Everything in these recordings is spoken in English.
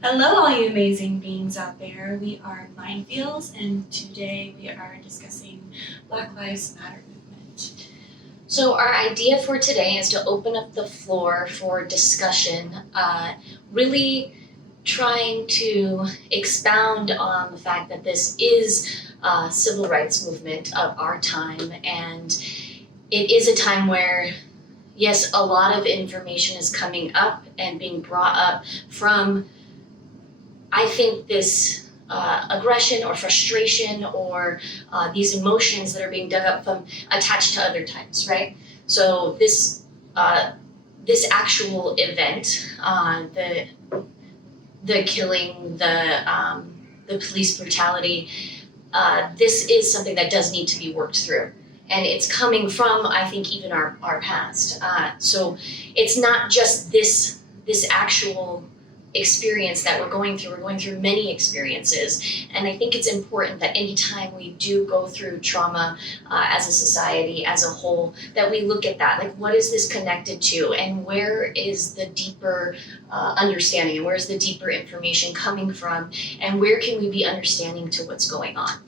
Hello, all you amazing beings out there. We are MindFeelz, and today we are discussing Black Lives Matter movement. So our idea for today is to open up the floor for discussion, really trying to expound on the fact that this is a civil rights movement of our time, and it is a time where, yes, a lot of information is coming up and being brought up from, I think, this aggression or frustration or these emotions that are being dug up from attached to other times, right? So this actual event, the killing, the police brutality, this is something that does need to be worked through. And it's coming from, I think, even our past. So it's not just this actual experience that we're going through many experiences, and I think it's important that anytime we do go through trauma as a society, as a whole, that we look at that, like, what is this connected to, and where is the deeper understanding, and where's the deeper information coming from, and where can we be understanding to what's going on.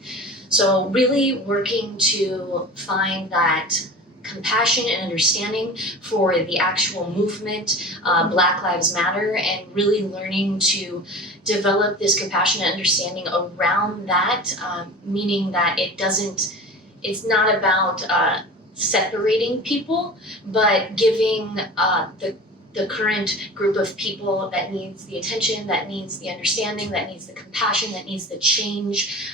So really working to find that compassion and understanding for the actual movement, Black Lives Matter, and really learning to develop this compassion and understanding around that, meaning that it's not about separating people, but giving the current group of people that needs the attention, that needs the understanding, that needs the compassion, that needs the change,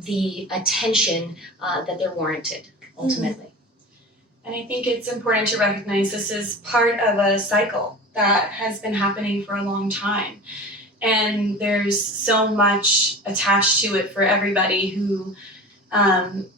the attention that they're warranted, ultimately. And I think it's important to recognize this is part of a cycle that has been happening for a long time. And there's so much attached to it for everybody who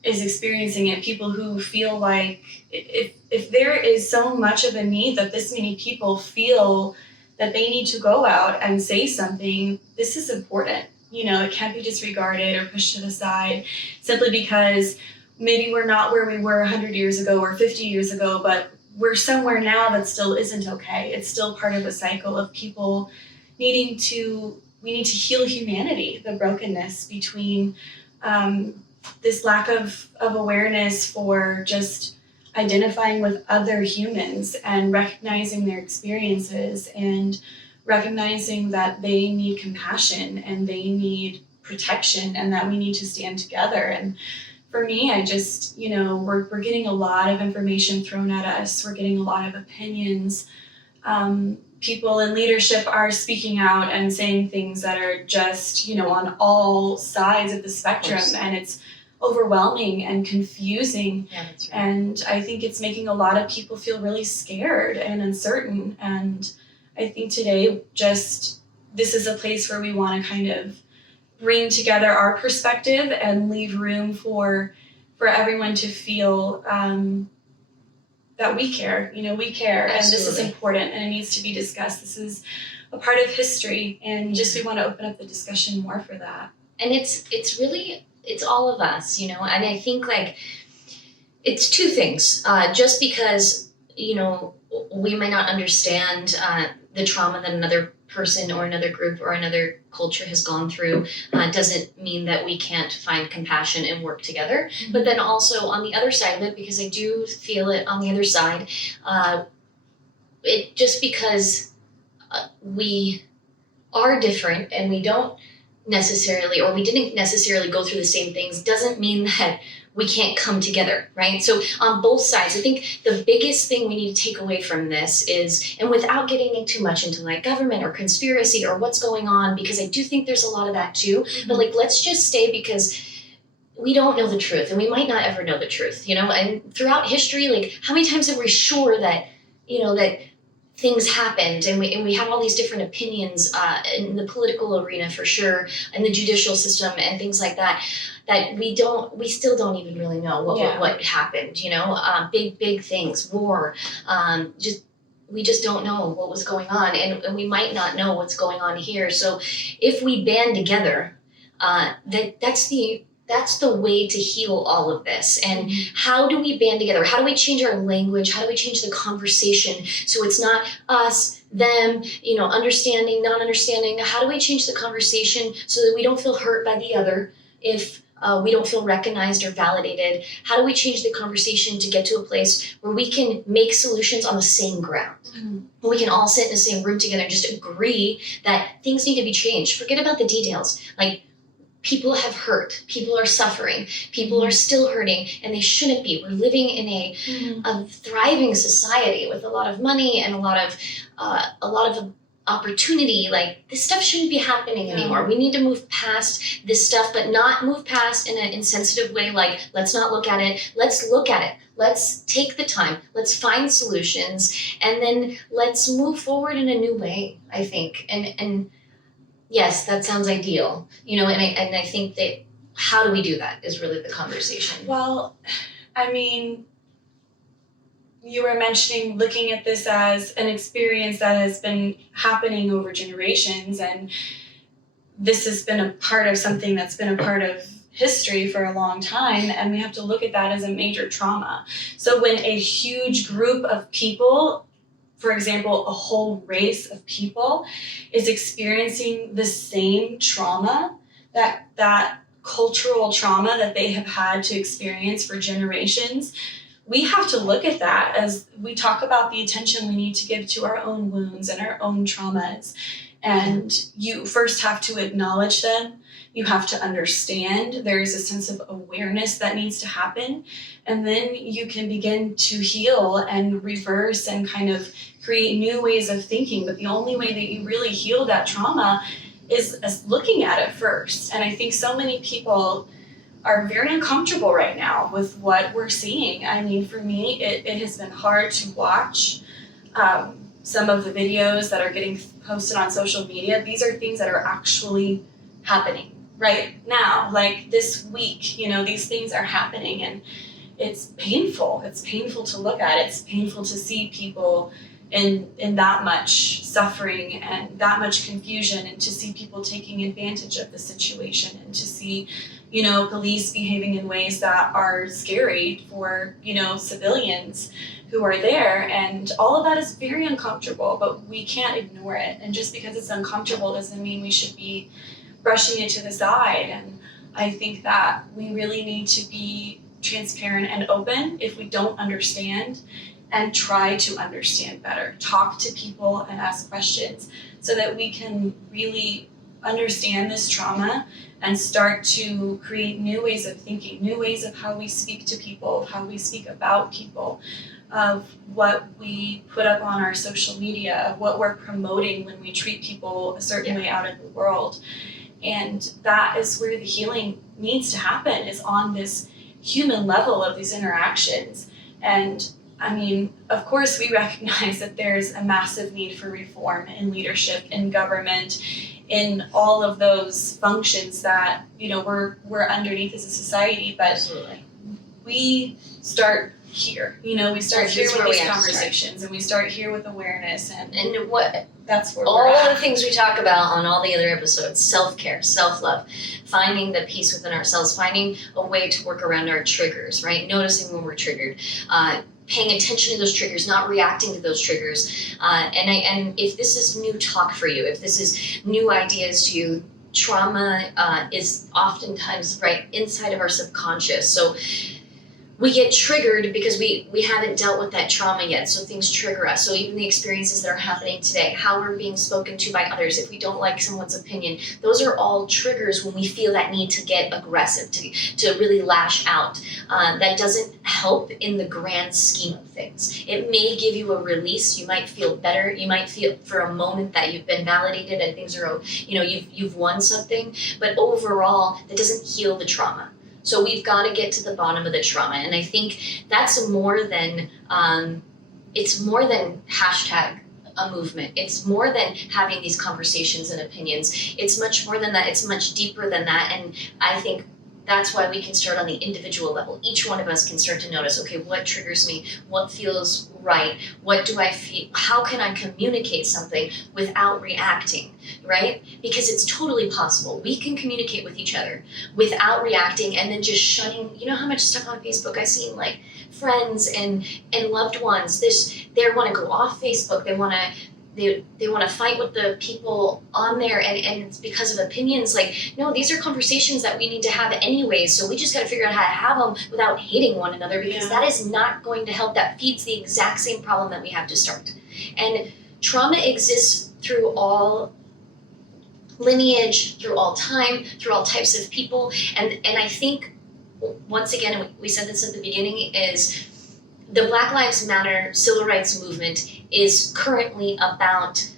is experiencing it. People who feel like if there is so much of a need that this many people feel that they need to go out and say something, this is important. It can't be disregarded or pushed to the side simply because maybe we're not where we were 100 years ago or 50 years ago, but we're somewhere now that still isn't okay. It's still part of a cycle of people we need to heal humanity, the brokenness between this lack of awareness for just identifying with other humans and recognizing their experiences and recognizing that they need compassion and they need protection and that we need to stand together. And for me, I just, we're getting a lot of information thrown at us. We're getting a lot of opinions. People in leadership are speaking out and saying things that are just, on all sides of the spectrum. And it's overwhelming and confusing. Yeah, that's right. And I think it's making a lot of people feel really scared and uncertain. And I think today, this is a place where we want to kind of bring together our perspective and leave room for everyone to feel that we care. We care. Absolutely. And this is important and it needs to be discussed. This is a part of history, and we want to open up the discussion more for that. And it's really all of us, and I think, like, it's two things. Just because, we might not understand the trauma that another person or another group or another culture has gone through doesn't mean that we can't find compassion and work together. But then also on the other side of it, because I do feel it on the other side, just because we are different and we don't necessarily, or we didn't necessarily go through the same things, doesn't mean that we can't come together, right? So on both sides, I think the biggest thing we need to take away from this is, and without getting too much into like government or conspiracy or what's going on, because I do think there's a lot of that too, but like, let's just stay, because we don't know the truth and we might not ever know the truth, and throughout history, like, how many times are we sure that, that things happened, and we have all these different opinions in the political arena, for sure, in the judicial system and things like that, that we still don't even really know what happened, big things, war, we just don't know what was going on, and we might not know what's going on here. So if we band together, that's the way to heal all of this. And how do we band together? How do we change our language? How do we change the conversation so it's not us them, understanding, not understanding. How do we change the conversation so that we don't feel hurt by the other if we don't feel recognized or validated? How do we change the conversation to get to a place where we can make solutions on the same ground? Mm-hmm. We can all sit in the same room together and just agree that things need to be changed. Forget about the details. Like, people have hurt, people are suffering, people are still hurting, and they shouldn't be. We're living in a thriving society with a lot of money and a lot of opportunity. Like, this stuff shouldn't be happening anymore. We need to move past this stuff, but not move past in an insensitive way. Like, let's not look at it. Let's look at it. Let's take the time. Let's find solutions, and then let's move forward in a new way, I think. And yes, that sounds ideal, and I think that how do we do that is really the conversation. Well, I mean, you were mentioning looking at this as an experience that has been happening over generations, and this has been a part of something that's been a part of history for a long time, and we have to look at that as a major trauma. So when a huge group of people, for example, a whole race of people, is experiencing the same trauma, that cultural trauma that they have had to experience for generations, we have to look at that as we talk about the attention we need to give to our own wounds and our own traumas. And you first have to acknowledge them. You have to understand. There is a sense of awareness that needs to happen. And then you can begin to heal and reverse and kind of create new ways of thinking. But the only way that you really heal that trauma is looking at it first. And I think so many people are very uncomfortable right now with what we're seeing. I mean, for me, it has been hard to watch some of the videos that are getting posted on social media. These are things that are actually happening right now, like this week. These things are happening, and it's painful. It's painful to look at. It's painful to see people in that much suffering and that much confusion, and to see people taking advantage of the situation, and to see police behaving in ways that are scary for civilians who are there. And all of that is very uncomfortable, but we can't ignore it. And just because it's uncomfortable doesn't mean we should be brushing it to the side. And I think that we really need to be transparent and open if we don't understand, and try to understand better. Talk to people and ask questions so that we can really understand this trauma and start to create new ways of thinking, new ways of how we speak to people, of how we speak about people, of what we put up on our social media, of what we're promoting when we treat people a certain way out in the world. And that is where the healing needs to happen, is on this human level of these interactions. And I mean, of course, we recognize that there's a massive need for reform in leadership, in government, in all of those functions that we're underneath as a society. But Absolutely. We start here. We start here with these conversations, and we start here with awareness, and what that's where all we're at. the things we talk about on all the other episodes: self-care, self-love, finding the peace within ourselves, finding a way to work around our triggers, right? Noticing when we're triggered, paying attention to those triggers, not reacting to those triggers. And if this is new talk for you, if this is new ideas to you, trauma is oftentimes right inside of our subconscious. So we get triggered because we haven't dealt with that trauma yet, so things trigger us. So even the experiences that are happening today, how we're being spoken to by others, if we don't like someone's opinion, those are all triggers when we feel that need to get aggressive, to really lash out. That doesn't help in the grand scheme of things. It may give you a release. You might feel better. You might feel for a moment that you've been validated and things are, you've won something. But overall, that doesn't heal the trauma. So we've got to get to the bottom of the trauma. And I think that's more than, it's more than hashtag a movement. It's more than having these conversations and opinions. It's much more than that. It's much deeper than that. And I think that's why we can start on the individual level. Each one of us can start to notice, okay, what triggers me? What feels right? What do I feel? How can I communicate something without reacting, right? Because it's totally possible. We can communicate with each other without reacting and then just shutting. You know how much stuff on Facebook I've seen, like friends and loved ones, they want to go off Facebook. They want to they want to fight with the people on there, and it's because of opinions. Like, no, these are conversations that we need to have anyways, so we just got to figure out how to have them without hating one another, because that is not going to help. That feeds the exact same problem that we have to start. And trauma exists through all lineage, through all time, through all types of people, and I think, once again, and we said this at the beginning, is the Black Lives Matter civil rights movement is currently about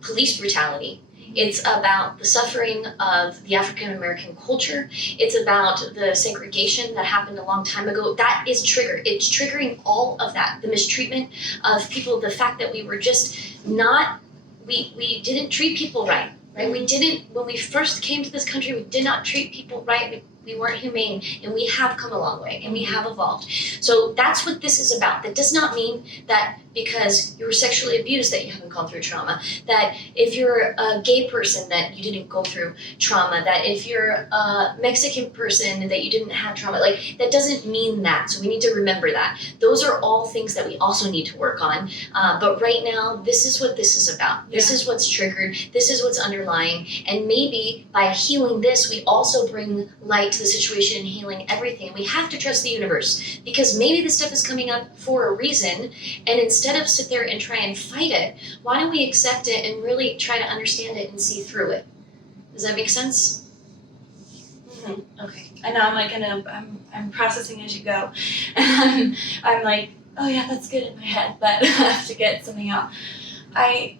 police brutality. It's about the suffering of the African American culture. It's about the segregation that happened a long time ago. That is triggered. It's triggering all of that. The mistreatment of people, the fact that we were just not, we didn't treat people right? We didn't, when we first came to this country, we did not treat people right. We weren't humane, and we have come a long way, and we have evolved. So that's what this is about. That does not mean that because you were sexually abused that you haven't gone through trauma, that if you're a gay person that you didn't go through trauma, that if you're a Mexican person that you didn't have trauma. Like, that doesn't mean that. So we need to remember that. Those are all things that we also need to work on. But right now, this is what this is about. This is what's triggered. This is what's underlying. And maybe by healing this, we also bring light to the situation and healing everything. We have to trust the universe, because maybe this stuff is coming up for a reason, and instead of sit there and try and fight it, why don't we accept it and really try to understand it and see through it? Does that make sense? Mm-hmm. Okay. I know, I'm processing as you go, and I'm like, oh yeah, that's good in my head, but I have to get something out. I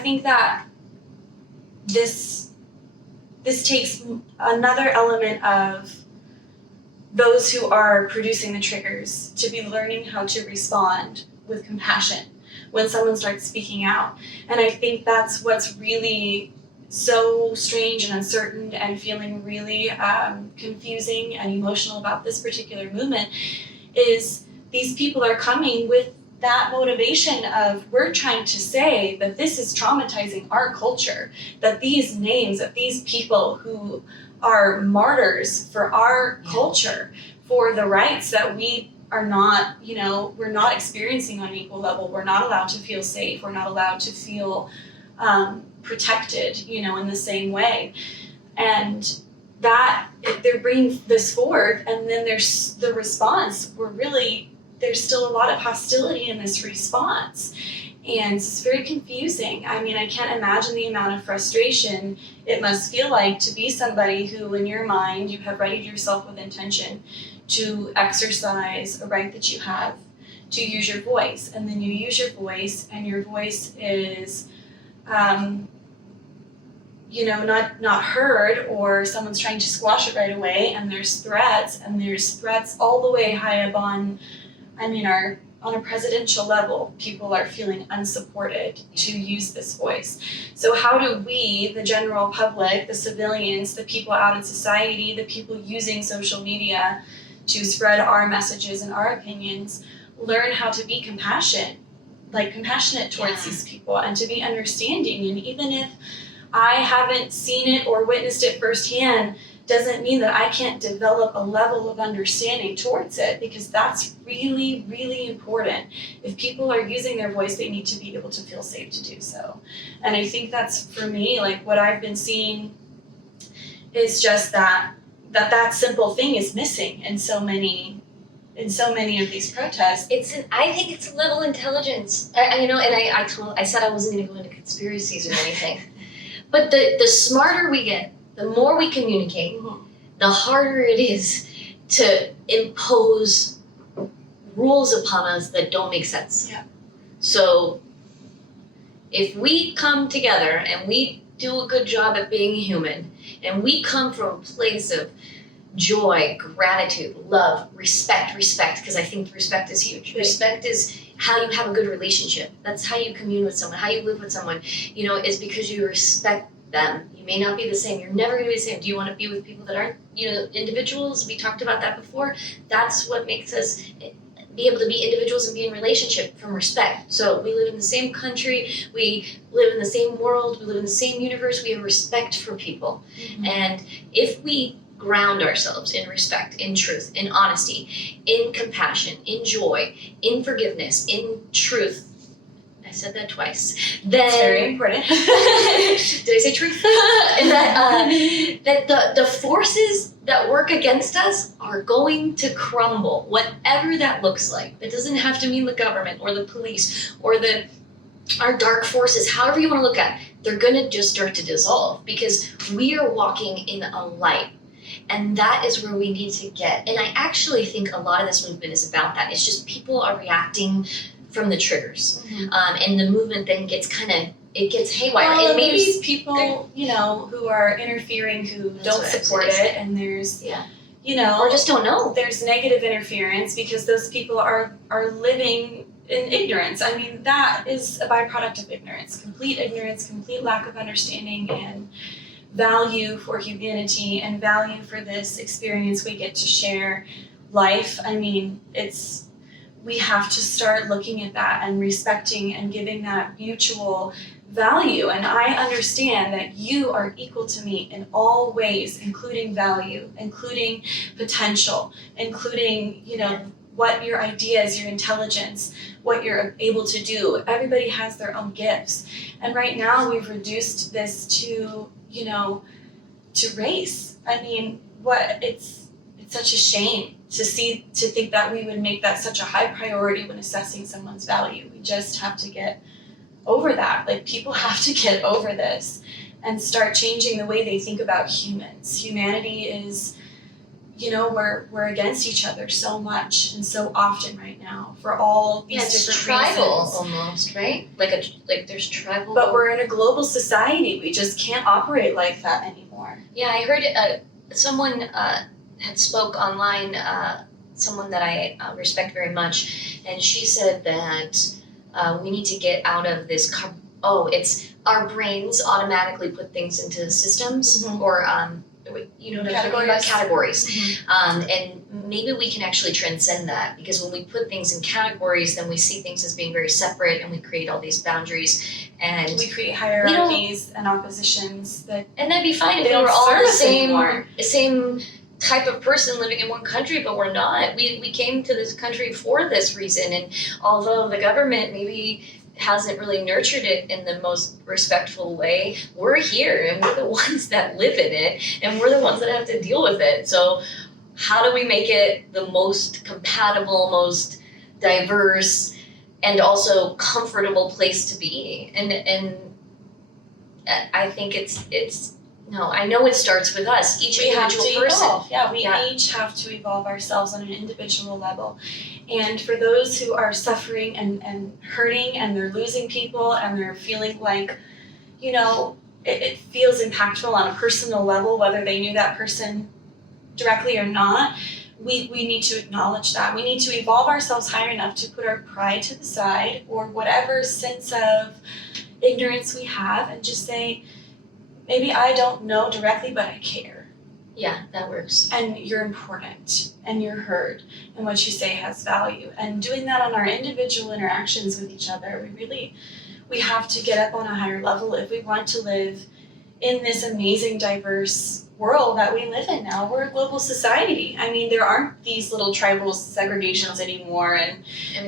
think that this takes another element of those who are producing the triggers to be learning how to respond with compassion when someone starts speaking out. And I think that's what's really so strange and uncertain and feeling really confusing and emotional about this particular movement is these people are coming with that motivation of, we're trying to say that this is traumatizing our culture, that these names of these people who are martyrs for our culture, for the rights that we are not, we're not experiencing on an equal level. We're not allowed to feel safe. We're not allowed to feel protected, in the same way. And that they're bringing this forward, and then there's the response. There's still a lot of hostility in this response. And it's very confusing. I mean, I can't imagine the amount of frustration it must feel like to be somebody who, in your mind, you have readied yourself with intention to exercise a right that you have, to use your voice. And then you use your voice, and your voice is, not heard, or someone's trying to squash it right away, and there's threats all the way high up on a presidential level. People are feeling unsupported to use this voice. So how do we, the general public, the civilians, the people out in society, the people using social media to spread our messages and our opinions, learn how to be compassionate towards these people, and to be understanding? And even if I haven't seen it or witnessed it firsthand, doesn't mean that I can't develop a level of understanding towards it, because that's really, really important. If people are using their voice, they need to be able to feel safe to do so. And I think that's, for me, like, what I've been seeing is just that simple thing is missing in so many of these protests. I think it's a little intelligence. I said I wasn't going to go into conspiracies or anything, but the smarter we get, the more we communicate, the harder it is to impose rules upon us that don't make sense. Yeah. So if we come together and we do a good job at being human, and we come from a place of joy, gratitude, love, respect, because I think respect is huge. Right. Respect is how you have a good relationship. That's how you commune with someone, how you live with someone, is because you respect them. You may not be the same. You're never going to be the same. Do you want to be with people that aren't, individuals? We talked about that before. That's what makes us be able to be individuals and be in relationship from respect. So we live in the same country. We live in the same world. We live in the same universe. We have respect for people. Mm-hmm. And if we ground ourselves in respect, in truth, in honesty, in compassion, in joy, in forgiveness, in truth, said that twice. Then It's very important. did I say truth? And that the forces that work against us are going to crumble, whatever that looks like. That doesn't have to mean the government or the police or our dark forces, however you want to look at it. They're going to just start to dissolve because we are walking in a light. And that is where we need to get. And I actually think a lot of this movement is about that. It's just people are reacting from the triggers. And the movement then gets it gets haywire. Well, and maybe there's people, who are interfering who don't support it, and there's, or just don't know. There's negative interference because those people are living in ignorance. I mean, that is a byproduct of ignorance, complete lack of understanding and value for humanity and value for this experience we get to share, life. I mean, we have to start looking at that and respecting and giving that mutual value. And I understand that you are equal to me in all ways, including value, including potential, including, what your ideas, your intelligence, what you're able to do. Everybody has their own gifts. And right now we've reduced this to race. I mean, it's such a shame to think that we would make that such a high priority when assessing someone's value. We just have to get over that. Like, people have to get over this and start changing the way they think about humans. Humanity is, we're against each other so much and so often right now for all these different tribal reasons. almost, right? Like there's tribal. But we're in a global society. We just can't operate like that anymore. Yeah, I heard someone had spoke online, someone that I respect very much, and she said that we need to get out of this. It's our brains automatically put things into systems or categories. And maybe we can actually transcend that, because when we put things in categories, then we see things as being very separate, and we create all these boundaries, and we create hierarchies and oppositions and that'd be fine if they we were don't all serve the us anymore. same type of person living in one country, but we're not. We came to this country for this reason, and although the government maybe hasn't really nurtured it in the most respectful way, we're here and we're the ones that live in it, and we're the ones that have to deal with it. So how do we make it the most compatible, most diverse, and also comfortable place to be? And I think I know it starts with us, each individual person. Evolve. Yeah, we each have to evolve ourselves on an individual level. And for those who are suffering and hurting, and they're losing people, and they're feeling like, it feels impactful on a personal level, whether they knew that person directly or not, we need to acknowledge that. We need to evolve ourselves higher enough to put our pride to the side, or whatever sense of ignorance we have, and just say, maybe I don't know directly, but I care. Yeah, that works. And you're important, and you're heard, and what you say has value. And doing that on our individual interactions with each other, we have to get up on a higher level if we want to live in this amazing, diverse world that we live in now. We're a global society. I mean, there aren't these little tribal segregations anymore, and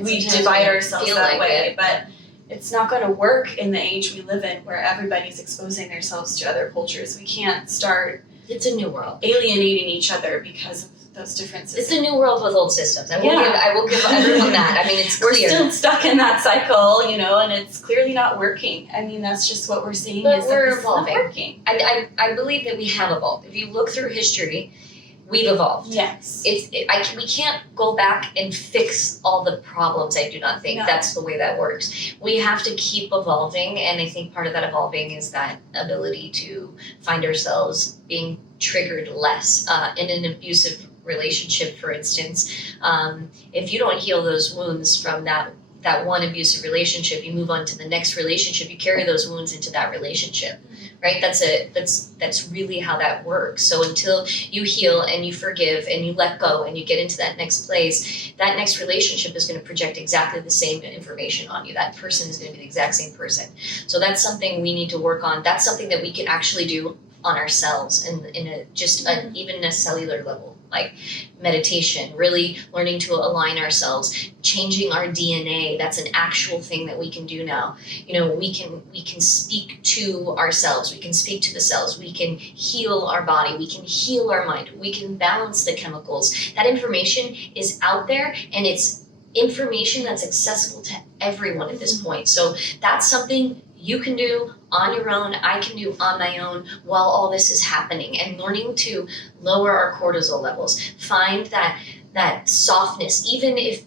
we divide ourselves that way. But it's not going to work in the age we live in, where everybody's exposing themselves to other cultures. We can't start. It's a new world. Alienating each other because of those differences. It's a new world with old systems. I will give everyone that. I mean, it's clear. We're still stuck in that cycle, and it's clearly not working. I mean, that's just what we're seeing. But is we're that evolving. Not working. I believe that we have evolved. If you look through history, we've evolved. Yes. We can't go back and fix all the problems. I do not think that's the way that works. We have to keep evolving, and I think part of that evolving is that ability to find ourselves being triggered less in an abusive relationship, for instance. If you don't heal those wounds from that one abusive relationship, you move on to the next relationship, you carry those wounds into that relationship. Right? That's really how that works. So until you heal and you forgive and you let go and you get into that next place, that next relationship is going to project exactly the same information on you. That person is going to be the exact same person. So that's something we need to work on. That's something that we can actually do on ourselves and in even a cellular level. like meditation, really learning to align ourselves, changing our DNA. That's an actual thing that we can do now. We can speak to ourselves, we can speak to the cells, we can heal our body, we can heal our mind, we can balance the chemicals. That information is out there, and it's information that's accessible to everyone at this point. So that's something you can do on your own, I can do on my own while all this is happening, and learning to lower our cortisol levels, find that softness, even if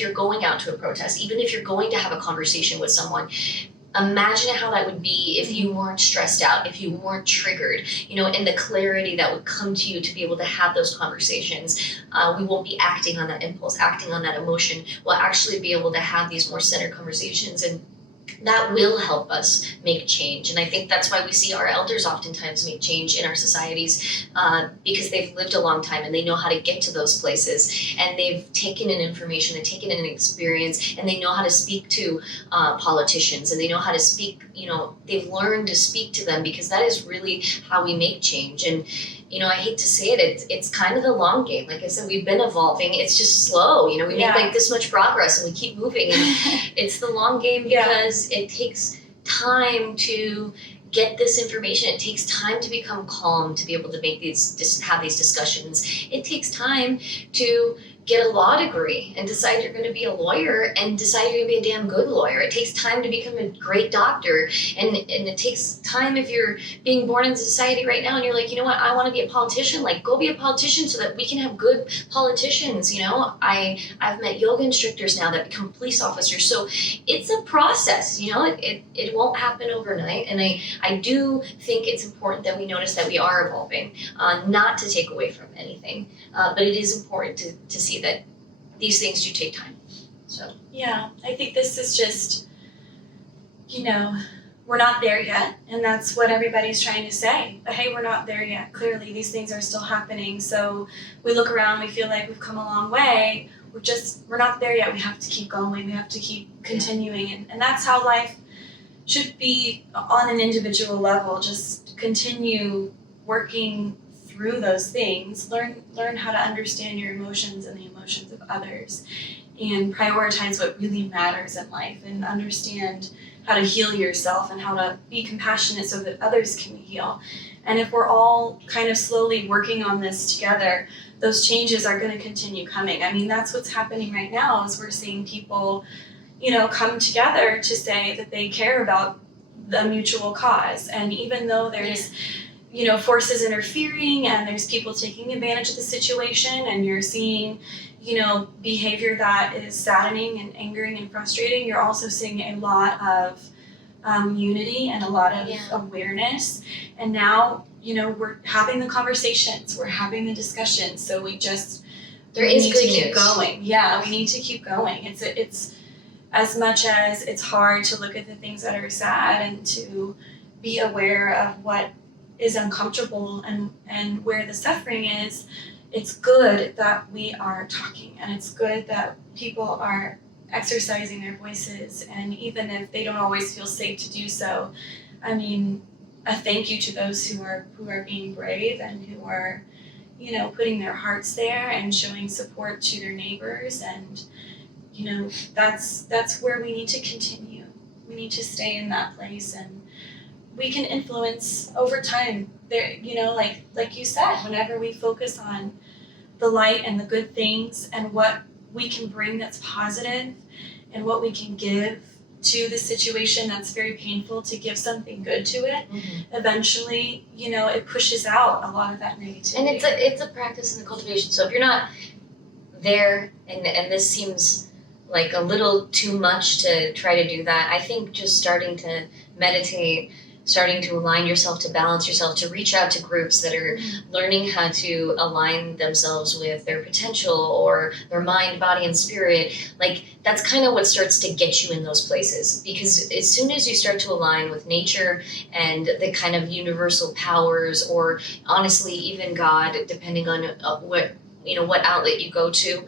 you're going out to a protest, even if you're going to have a conversation with someone. Imagine how that would be if you weren't stressed out, if you weren't triggered, and the clarity that would come to you to be able to have those conversations. We won't be acting on that impulse, acting on that emotion. We'll actually be able to have these more centered conversations, and that will help us make change. And I think that's why we see our elders oftentimes make change in our societies, because they've lived a long time and they know how to get to those places, and they've taken in information, they've taken in experience, and they know how to speak to politicians, and they know how to speak, they've learned to speak to them, because that is really how we make change. And I hate to say it, it's kind of the long game. Like I said, we've been evolving. It's just slow. We make like this much progress, and we keep moving. And it's the long game because it takes time to get this information. It takes time to become calm, to be able to make have these discussions. It takes time to get a law degree and decide you're going to be a lawyer, and decide you're going to be a damn good lawyer. It takes time to become a great doctor, and it takes time if you're being born in society right now and you're like, I want to be a politician. Like, go be a politician so that we can have good politicians. I've met yoga instructors now that become police officers. So it's a process. It won't happen overnight, and I do think it's important that we notice that we are evolving, not to take away from anything, but it is important to see that these things do take time. So yeah, I think this is just, we're not there yet, and that's what everybody's trying to say. But hey, we're not there yet. Clearly, these things are still happening. So we look around, we feel like we've come a long way. We're not there yet. We have to keep going. We have to keep continuing, and that's how life should be on an individual level. Just continue working through those things, learn how to understand your emotions and the emotions of others, and prioritize what really matters in life, and understand how to heal yourself and how to be compassionate so that others can heal. And if we're all kind of slowly working on this together, those changes are going to continue coming. I mean, that's what's happening right now, is we're seeing people, come together to say that they care about the mutual cause. And even though there's forces interfering, and there's people taking advantage of the situation, and you're seeing, behavior that is saddening and angering and frustrating, you're also seeing a lot of unity and a lot of awareness. And now, we're having the conversations, we're having the discussions. So we need to keep going. Yeah, we need to keep going. It's as much as it's hard to look at the things that are sad and to be aware of what is uncomfortable and where the suffering is, it's good that we are talking, and it's good that people are exercising their voices. And even if they don't always feel safe to do so, I mean, a thank you to those who are being brave and who are, putting their hearts there and showing support to their neighbors. And, that's where we need to continue. We need to stay in that place, and we can influence over time. There, like you said, whenever we focus on the light and the good things and what we can bring that's positive, and what we can give to the situation that's very painful, to give something good to it, eventually, it pushes out a lot of that negativity. And it's a practice in the cultivation. So if you're not there, and this seems like a little too much to try to do that, I think just starting to meditate, starting to align yourself, to balance yourself, to reach out to groups that are learning how to align themselves with their potential, or their mind, body, and spirit. Like, that's kind of what starts to get you in those places. Because as soon as you start to align with nature and the kind of universal powers, or honestly, even God, depending on what outlet you go to,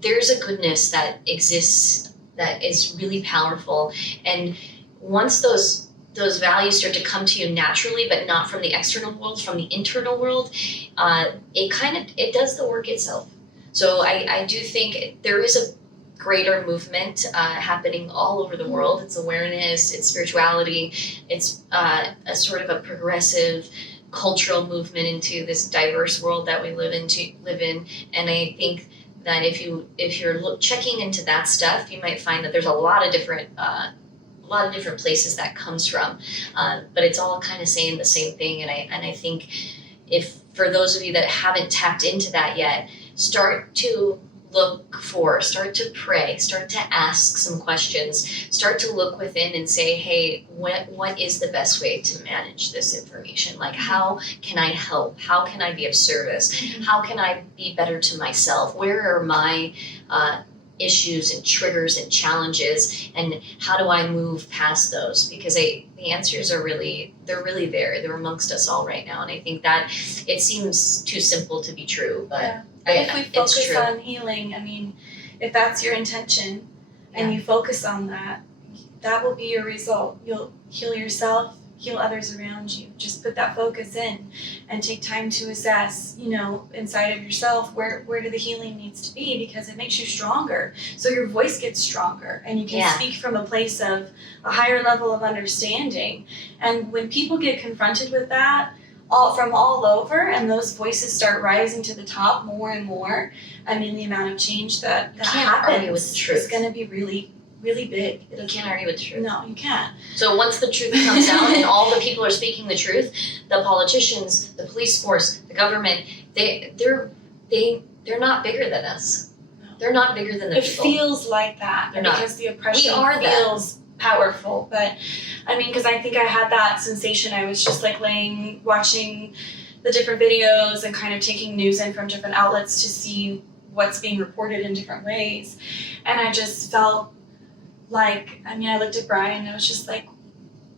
there's a goodness that exists that is really powerful. And once those those values start to come to you naturally, but not from the external world, from the internal world, it does the work itself. So I do think there is a greater movement happening all over the world. It's awareness, it's spirituality, it's a sort of a progressive cultural movement into this diverse world that we live in. And I think that if you're checking into that stuff, you might find that there's a lot of different places that comes from, but it's all kind of saying the same thing. And I think if for those of you that haven't tapped into that yet, start to start to pray, start to ask some questions, start to look within and say, hey, what is the best way to manage this information? Like, how can I help? How can I be of service? How can I be better to myself? Where are my issues and triggers and challenges, and how do I move past those? Because the answers are really there. They're amongst us all right now. And I think that it seems too simple to be true, but if we focus on healing, I mean, if that's your intention and you focus on that, that will be your result. You'll heal yourself, heal others around you. Just put that focus in and take time to assess, inside of yourself, where do the healing needs to be, because it makes you stronger. So your voice gets stronger and you can speak from a place of a higher level of understanding. And when people get confronted with that, from all over, and those voices start rising to the top more and more, I mean, the amount of change that happens is going to be really, really big. You can't argue with the truth. No, you can't. So once the truth comes out and all the people are speaking the truth, the politicians, the police force, the government, they're not bigger than us. They're not bigger than the people. It feels like that because the oppression feels powerful. But I mean, because I think I had that sensation. I was just like watching the different videos and kind of taking news in from different outlets to see what's being reported in different ways. And I just felt like, I looked at Brian and I was just like,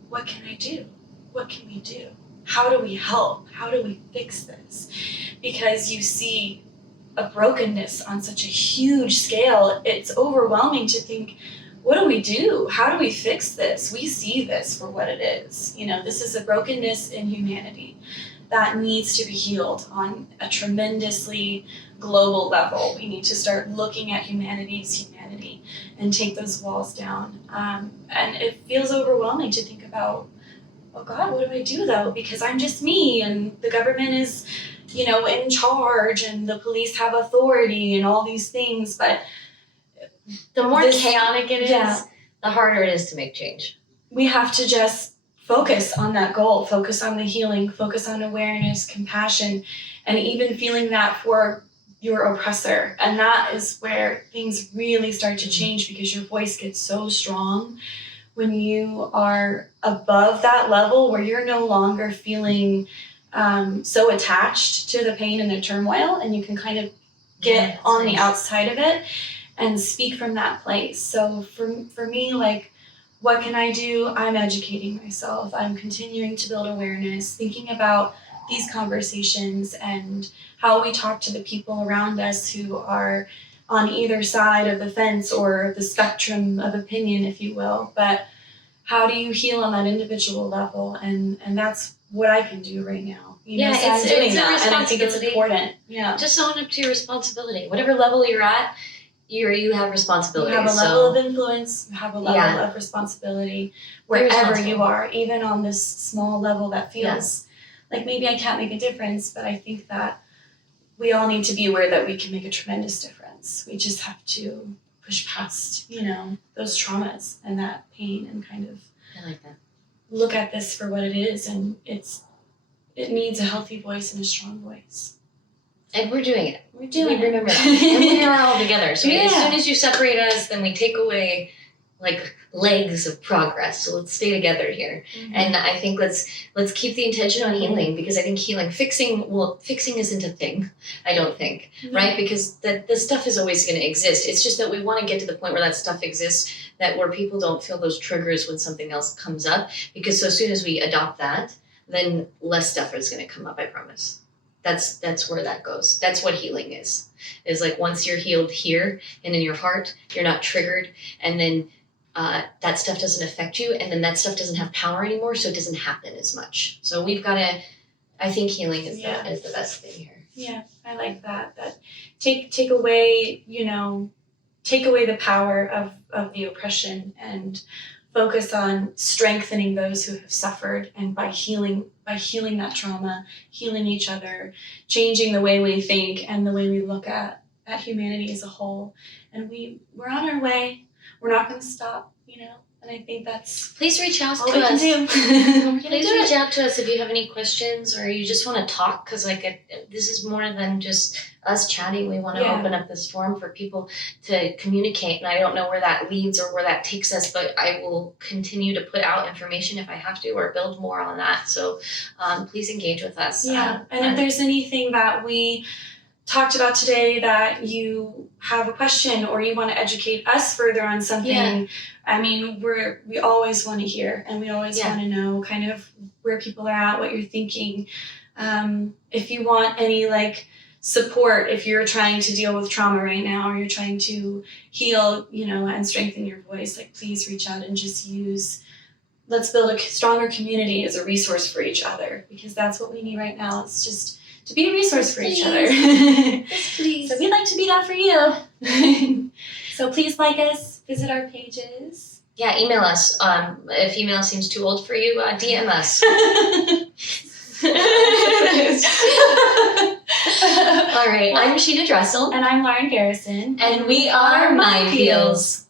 what can I do? What can we do? How do we help? How do we fix this? Because you see a brokenness on such a huge scale, it's overwhelming to think, what do we do? How do we fix this? We see this for what it is. This is a brokenness in humanity that needs to be healed on a tremendously global level. We need to start looking at humanity's humanity and take those walls down. And it feels overwhelming to think about, oh God, what do I do though? Because I'm just me and the government is, in charge and the police have authority and all these things. But the more chaotic it is, the harder it is to make change. We have to just focus on that goal, focus on the healing, focus on awareness, compassion, and even feeling that for your oppressor. And that is where things really start to change, because your voice gets so strong when you are above that level where you're no longer feeling so attached to the pain and the turmoil, and you can kind of get on the outside of it and speak from that place. So for me, like, what can I do? I'm educating myself. I'm continuing to build awareness, thinking about these conversations and how we talk to the people around us who are on either side of the fence or the spectrum of opinion, if you will. But how do you heal on that individual level? And that's what I can do right now. So I'm doing that, and I think it's important. Yeah. Just own up to your responsibility. Whatever level you're at, you have responsibility. You have a level of influence, you have a level of responsibility wherever you are, even on this small level that feels like maybe I can't make a difference, but I think that we all need to be aware that we can make a tremendous difference. We just have to push past, those traumas and that pain and kind of look at this for what it is, and it needs a healthy voice and a strong voice. And we're doing it. We remember that. And we are all together. So as soon as you separate us, then we take away legs of progress. So let's stay together here. Mm-hmm. And I think let's keep the intention on healing, because I think fixing isn't a thing, I don't think, right? Because the stuff is always going to exist. It's just that we want to get to the point where that stuff exists, where people don't feel those triggers when something else comes up. Because so soon as we adopt that, then less stuff is going to come up, I promise. That's where that goes. That's what healing is like once you're healed here and in your heart, you're not triggered. And then that stuff doesn't affect you, and then that stuff doesn't have power anymore, so it doesn't happen as much. So we've got to, I think healing is the best thing here. Yeah, I like that. That take away, take away the power of the oppression and focus on strengthening those who have suffered, and by healing that trauma, healing each other, changing the way we think and the way we look at humanity as a whole. And we're on our way. We're not going to stop, and I think that's please reach out all to we us. can do. Please reach out to us if you have any questions or you just want to talk, because this is more than just us chatting. We want to open up this forum for people to communicate, and I don't know where that leads or where that takes us, but I will continue to put out information if I have to, or build more on that. So please engage with us. And if there's anything that we talked about today that you have a question or you want to educate us further on something, I mean, we always want to hear, and we always want to know kind of where people are at, what you're thinking. If you want any support, if you're trying to deal with trauma right now, or you're trying to heal, and strengthen your voice, please reach out and just let's build a stronger community as a resource for each other, because that's what we need right now. It's just to be a resource for each other. Yes, please. So we'd like to be that for you. So please like us, visit our pages. Yeah, email us. If email seems too old for you, DM us. All right, I'm Sheena Dressel. And I'm Lauren Garrison. And we are MindFeelz.